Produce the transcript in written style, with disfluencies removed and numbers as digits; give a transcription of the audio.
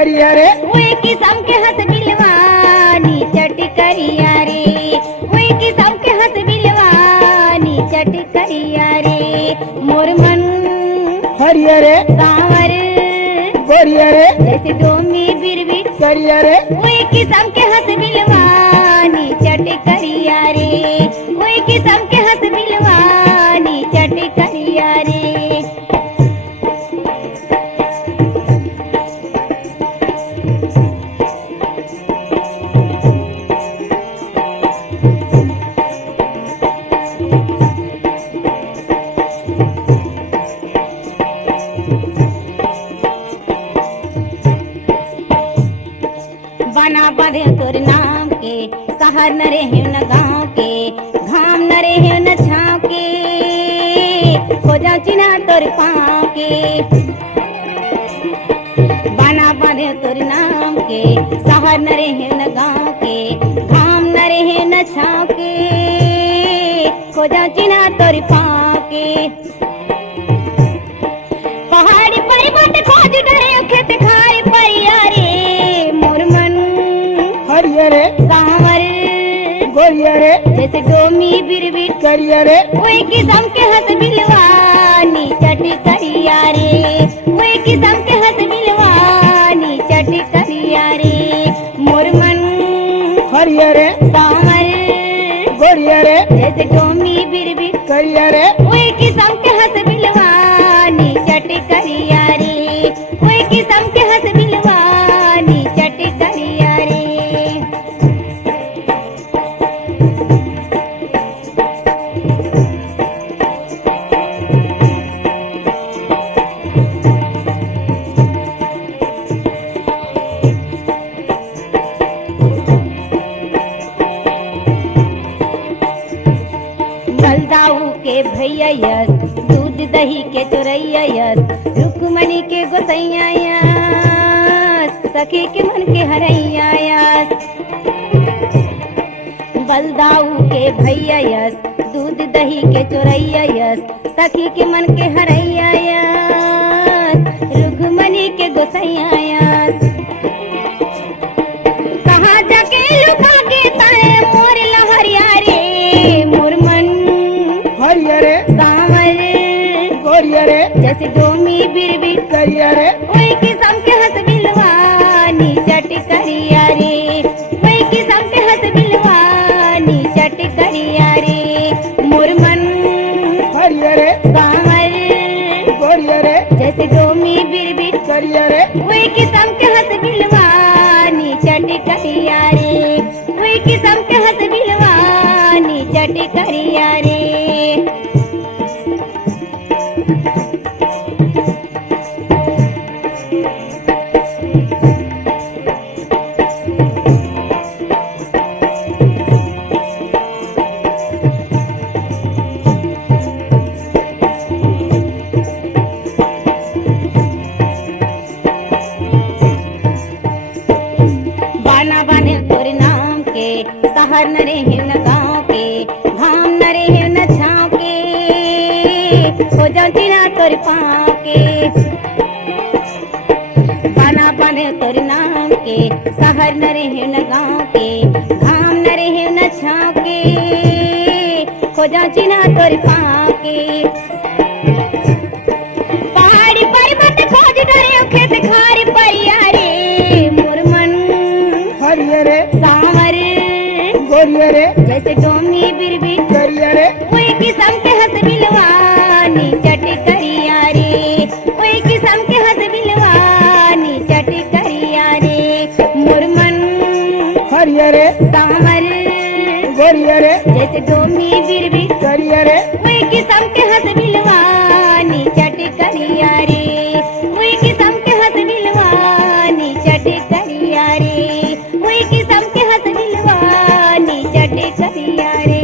करिया रे ओए किस्म के हंस बिलवानी चट करिया रे ओए किस्म के हंस बिलवानी चट करिया रे मोर मन हरिया रे सांवर गोरिया रे जैसे डोमी बिरबिट करिया रे ओए किस्म के हंस बिलवानी चट करिया रे ओए किस्म के हंस बिलवानी चट करिया रे बना बधे तोर नाम के शहर न रहे न गाँव के घाम न रहे न छाँव के हो जा चिन्हा तोर पाँव के बना बधे तोर नाम के शहर न रहे न गाँव के घाम न रहे न छाँव के हो जा चिन्हा तोर पाँव के पहाड़ी पर्वत खोज डरे खेत खाए परिया रे मोर मन हरिया रे सांवर गोरिया रे जैसे डोमी बिरबिट करिया रे ओए किस्म के हंस बिलवानी चट करिया रे ओए किस्म के हंस बिलवानी चट करिया रे मोर मन हरिया रे सांवर गोरिया रे जैसे डोमी बिरबिट करिया रे ओए किस्म के हंस बिलवानी चट करिया रे ओए किस्म के हंस बिलवानी चट करिया रे बलदाऊ के भैया यस दूध दही के चोरैया यस रुक्मणी के गोसैया यस सखी के मन के हरैया यस बलदाऊ के भैया यस दूध दही के चोरैया यस सखी के मन के हरैया यस रुक्मणी के गोसैया यस कहाँ जाके लुका के ताए मोर लहरिया रे मोर मन हरिया रे सांवर गोरिया रे जैसे डोमी बिरबिट करिया रे ओए किस्म के हंस बिलवानी चट करिया रे ओए किस्म के हंस बिलवानी चट करिया रे मोर मन हरिया रे सांवर गोरिया रे जैसे डोमी बिरबिट करिया रे ओए किस्म के हंस बिलवानी चट करिया रे ओए किस्म के हंस बिलवानी चट करिया रे बाना बाने तोर नाम के शहर न रहे न गाँव के घाम न रहे न छाँव के हो जा चिन्हा तोर पाँव के बाना बाने तोर नाम के शहर न रहे न गाँव के घाम न रहे न छाँव के हो जा चिन्हा तोर पाँव के पहाड़ी पर्वत खोज डरे खेत खार परिया रे मोर मन हरिया रे सांवर गोरिया रे जैसे डोमी बिरबिट करिया रे ओए किस्म के हंस बिलवानी चट करिया रे ओए किस्म के हंस बिलवानी चट करिया रे मोर मन हरिया रे सांवर गोरिया रे जैसे डोमी बिरबिट करिया रे ओए किस्म के हंस बिलवानी चट करिया रे ओए किस्म के हंस बिलवानी चट करिया रे ओए किस्म के हंस बिलवानी चट करिया रे